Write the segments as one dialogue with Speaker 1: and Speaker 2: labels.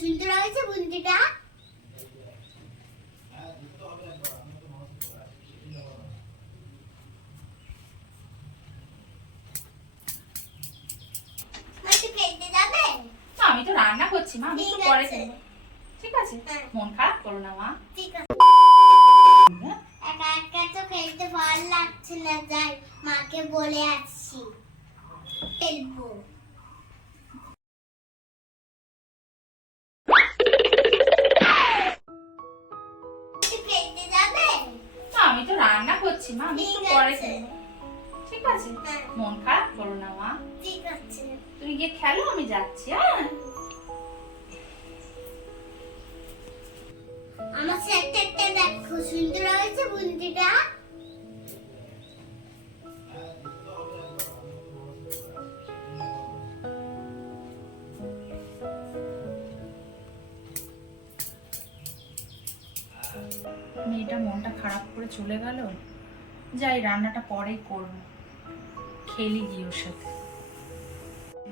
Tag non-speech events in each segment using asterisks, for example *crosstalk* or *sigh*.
Speaker 1: সুন্দর হয়েছে বুন্দিটা
Speaker 2: আমি তো রান্না করছি মা আমি
Speaker 1: ঠিক
Speaker 2: পরে
Speaker 1: আছে।
Speaker 2: খেলব ঠিক আছে?
Speaker 1: হ্যাঁ।
Speaker 2: মন খারাপ করো না মা।
Speaker 1: ঠিক আছে। একা একা তো খেলতে ভালো লাগছে না যাই মাকে বলে আসছি। খেলব।
Speaker 2: করছি মা আমি একটু পরে। খেলব ঠিক আছে।
Speaker 1: হ্যাঁ।
Speaker 2: মন খারাপ করো না মা।
Speaker 1: ঠিক আছে।
Speaker 2: তুমি গিয়ে খেলো আমি যাচ্ছি হ্যাঁ?
Speaker 1: আমার সেটটা দেখো সুন্দর হয়েছে বুন্দিটা।
Speaker 2: মেয়েটা মনটা খারাপ করে চলে গেল? যাই রান্নাটা পরেই করব। খেলি গিয়ে ওর সাথে।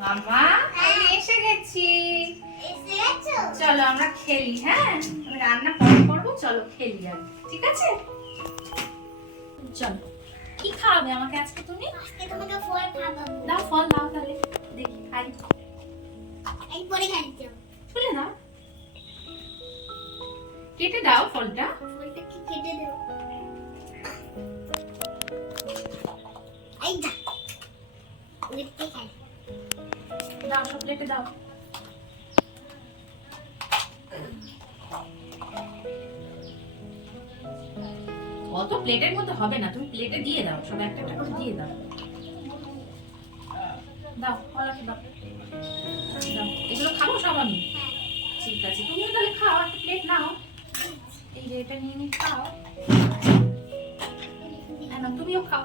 Speaker 2: মামা আমি এসে গেছি। চলো আমরা খেলি হ্যাঁ? আমি রান্না পরে করব চলো খেলি আর ঠিক আছে? চলো কি খাওয়াবে আমাকে আজকে তুমি?
Speaker 1: আজকে তোমাকে ফল খাওয়াবো।
Speaker 2: দাও ফল দাও তাহলে দেখি খাই।
Speaker 1: এই পরে খাইছো
Speaker 2: তুলে দাও কেটে দাও ফলটা।
Speaker 1: ফলটা কি কেটে দেবো?
Speaker 2: দাও সব প্লেটে দাও। অত প্লেটের মধ্যে হবে না তুমি প্লেটে দিয়ে দাও সব একটা একটা করে দিয়ে দাও। দাও কলাকে দাও। দাও এগুলো খাব সব আমি? ঠিক আছে তুমিও তাহলে খাও একটা প্লেট নাও। এই যে এটা নিয়ে নিয়ে খাও। হ্যাঁ না তুমিও খাও।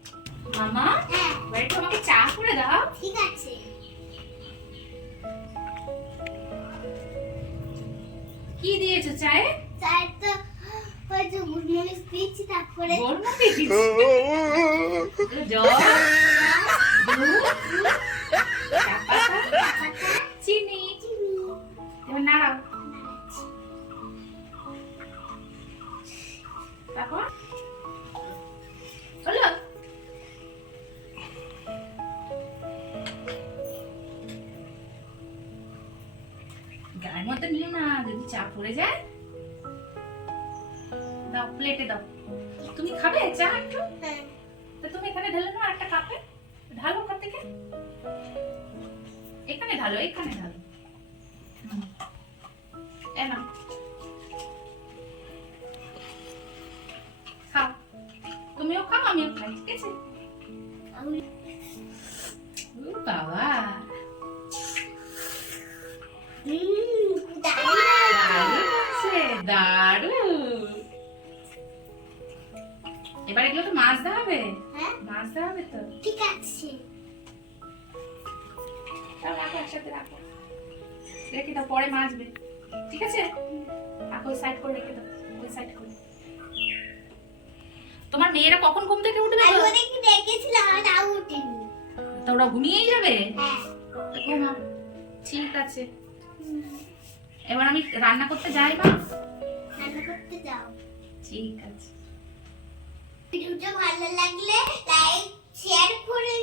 Speaker 2: মামা
Speaker 1: হ্যাঁ
Speaker 2: এবার একটু আমাকে চা করে দাও।
Speaker 1: ঠিক আছে।
Speaker 2: কি দিয়েছ চায়ে?
Speaker 1: চায়ে তো দিয়েছি তারপরে
Speaker 2: গোলমরিচ? *laughs* জল গায়ের মধ্যে নিও না যদি চা পড়ে যায়। দাও প্লেটে দাও। তুমি খাবে চা একটু?
Speaker 1: হ্যাঁ।
Speaker 2: তো তুমি এখানে ঢেলে নাও একটা কাপে ঢালো ওখান থেকে। এখানে ঢালো এখানে ঢালো। এ নাও। খাও। তুমিও খাও আমিও খাই ঠিক আছে? বাবা।
Speaker 1: দারুণ
Speaker 2: এবার এগুলো তো মাছ দেওয়া হবে?
Speaker 1: হ্যাঁ।
Speaker 2: মাছ দেওয়া হবে তো?
Speaker 1: ঠিক আছে।
Speaker 2: তাও রাখো একসাথে রাখো। রেখে দাও পরে মাজবে ঠিক আছে? রাখো ওই সাইড করে রেখে দাও ওই সাইড করে। তোমার মেয়েরা কখন ঘুম থেকে উঠবে
Speaker 1: আমি? ওদেরকে ডেকেছিলাম আর তাও উঠেনি
Speaker 2: তা ওরা ঘুমিয়েই যাবে?
Speaker 1: হ্যাঁ।
Speaker 2: তা ঘুমাও। ঠিক আছে। এবার আমি রান্না করতে যাই মা
Speaker 1: রান্না করতে যাও।
Speaker 2: ঠিক আছে।
Speaker 1: ভিডিওটা ভালো লাগলে লাইক শেয়ার করে